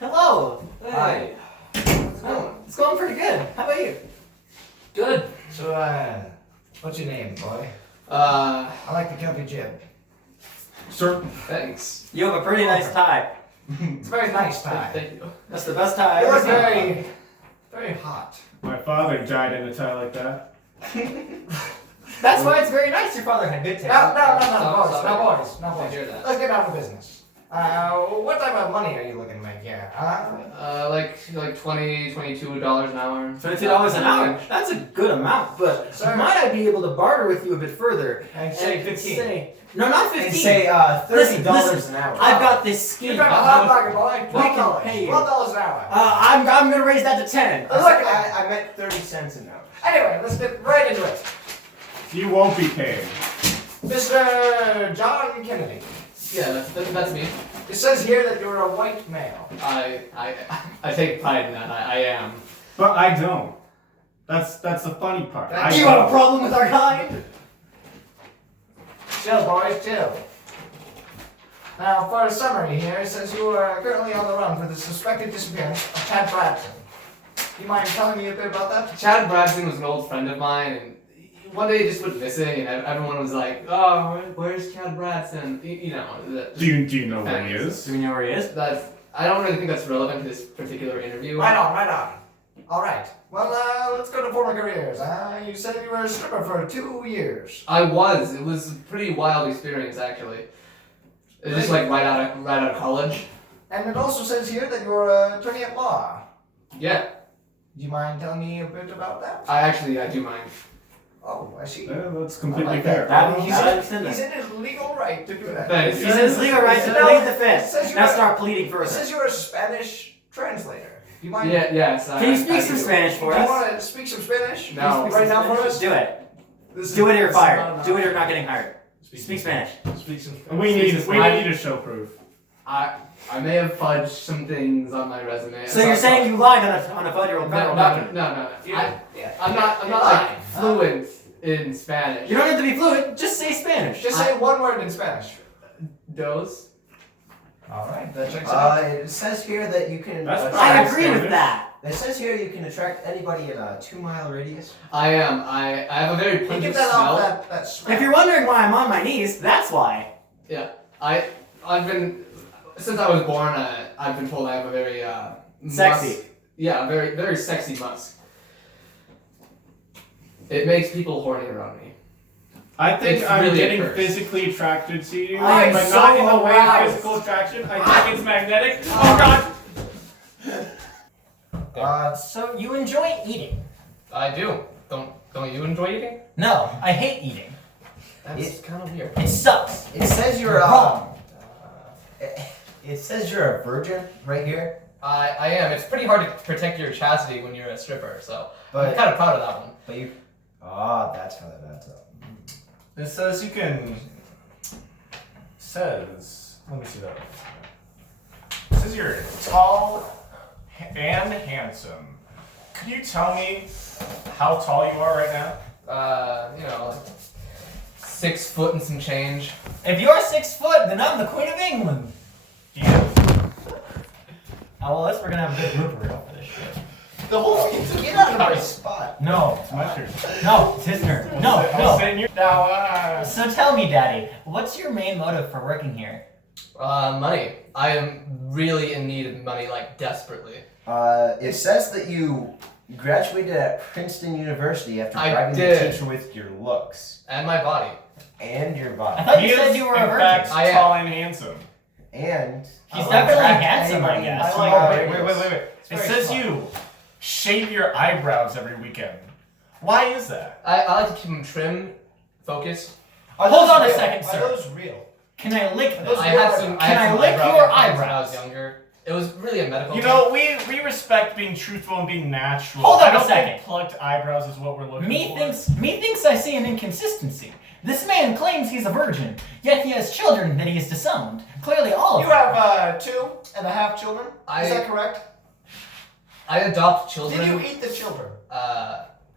Hello. Hi. It's going pretty good. How about you? Good. So, what's your name, boy? Uh, I like the Kelpie Jib. sure. Thanks. You have a pretty nice tie. It's a very nice tie. Thank you. That's the best tie You I've look ever seen. very hot. My father died in a tie like that. That's why it's very nice your father had good taste. No, Stop, boys, stop. no, I boys. hear that. Let's get down to business. What type of money are you looking to make here? Like $22 an hour. $22 an hour. That's a good amount, but Sir. might I be able to barter with you a bit further? And say 15. No, not 15. And say $30 Listen, an hour. I've got this scheme. You're trying to hot pocket, boy. We can $12. pay you. $12 an hour. I'm gonna raise that to 10. Look at I meant 30 cents an hour. Anyway, let's get right into it. You won't be paid. Mr. John Kennedy. Yeah, that's me. It says here that you're a white male. I take pride in that. I am. But I don't. That's the funny part. I Do you have a problem with our kind? Chill, boys, chill. Now, for a summary here, it says you are currently on the run for the suspected disappearance of Chad Bradson. You mind telling me a bit about that? Chad Bradson was an old friend of mine, and one day he just went missing, and everyone was like, "Oh, where's Chad Bradson?" You know. Do you know where he is? Do we know where he is? I don't really think that's relevant to this particular interview. Right on. All right. Well, let's go to former careers. You said you were a stripper for 2 years. I was. It was a pretty wild experience, actually. It was just like right out of college. And it also says here that you're an attorney at law. Yeah, Do you mind telling me a bit about that? I do mind. Oh, I see. Yeah, that's completely I like fair. that. He's, I understand he's that. in his legal right to do that. Thanks. He's in his legal right to No, plead the it fifth. says Now you're- start pleading It further. says you're a Spanish translator. Do you mind? Yes. Can you speak some Spanish for Do you us? want to speak some Spanish? No. Right now for us? Do it. This Do it or you're this is fired. not Do it or enough. you're not getting hired. Speak Spanish. Speak some Spanish. We need Spanish. to show proof. I may have fudged some things on my resume. So you're saying you lied on a federal No. document? I'm not like fluent in Spanish. You don't have to be fluent. Just say Spanish. Just say one word in Spanish. Dos. All right, that checks out. It says here that you can. That's I fine. agree with that. It says here you can attract anybody in a 2-mile radius. I am. I have a very You pungent get that smell. off that smell. If you're wondering why I'm on my knees, that's why. I've been since I was born. I've been told I have a very Sexy. musk- yeah, very very sexy musk. It makes people horny around me. I think It's I'm really a getting curse. physically attracted to you, I'm but so not in the way of aroused. physical attraction. I think it's magnetic. Oh God! So you enjoy eating? I do. Don't you enjoy eating? No, I hate eating. That's kind of weird. It sucks. It says you're Wrong. It says you're a virgin right here, I am. It's pretty hard to protect your chastity when you're a stripper, so I'm but kind of proud of that one. you. That's how that adds up. It says you can. Says. Let me see that. It says you're tall and handsome. Could you tell me how tall you are right now? Like 6 foot and some change. If you're 6 foot, then I'm the Queen of England. Yeah. Oh, well, we're gonna have a good blooper reel for this shit. The whole thing. Get out of my spot. No, It's my turn. no, it's his turn. No, I'll no. sit in your. Now, So tell me, Daddy, what's your main motive for working here? Money. I am really in need of money, like desperately. It says that you graduated at Princeton University after I bribing did. the teacher with your looks And my body. and your I body, thought he you said is, you were in a virgin. fact, I am. tall and handsome. and He's I definitely attract handsome, I anybody in guess. a Wait. 2-mile It radius. says you shave your eyebrows every weekend. Why is that? I like to keep them trim, focused. Hold on a second, Are sir. those real? Can I lick Those this? I had some. Can I some lick eyebrow your implants when I eyebrows? was younger. It was really a medical. You thing. know, we respect being truthful and being natural. Hold on I a don't second. think plucked eyebrows is what we're looking Me for. thinks I see an inconsistency. This man claims he's a virgin, yet he has children that he has disowned. Clearly all of You them. have 2.5 children. Is that correct? I adopt children. Did you eat the children?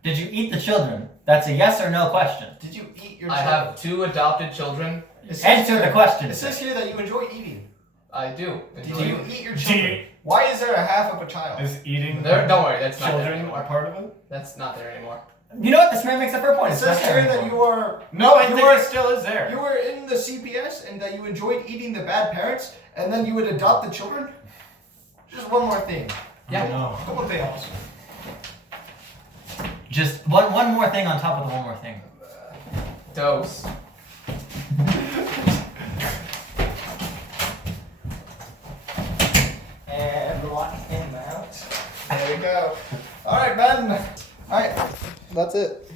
Did you eat the children? That's a yes or no question. Did you eat your I children? have 2 adopted children. It says Answer here- the question. It says here that you enjoy eating. I do. Do enjoy you it. eat your children? Why is there a half of a child? Is eating Don't worry, that's not there children a anymore. part of it? That's not there anymore. You know what? This man makes up for a point. It It's says not there here that anymore. you are No, I You think were- it still is there. you were in the CPS and that you enjoyed eating the bad parents, and then you would adopt the children. Just one more thing. Yeah. No. ¿Cómo te llamas? Just one more thing on top of the one more thing. Dose. And lock him out. There we go. All right, Ben. All right, that's it.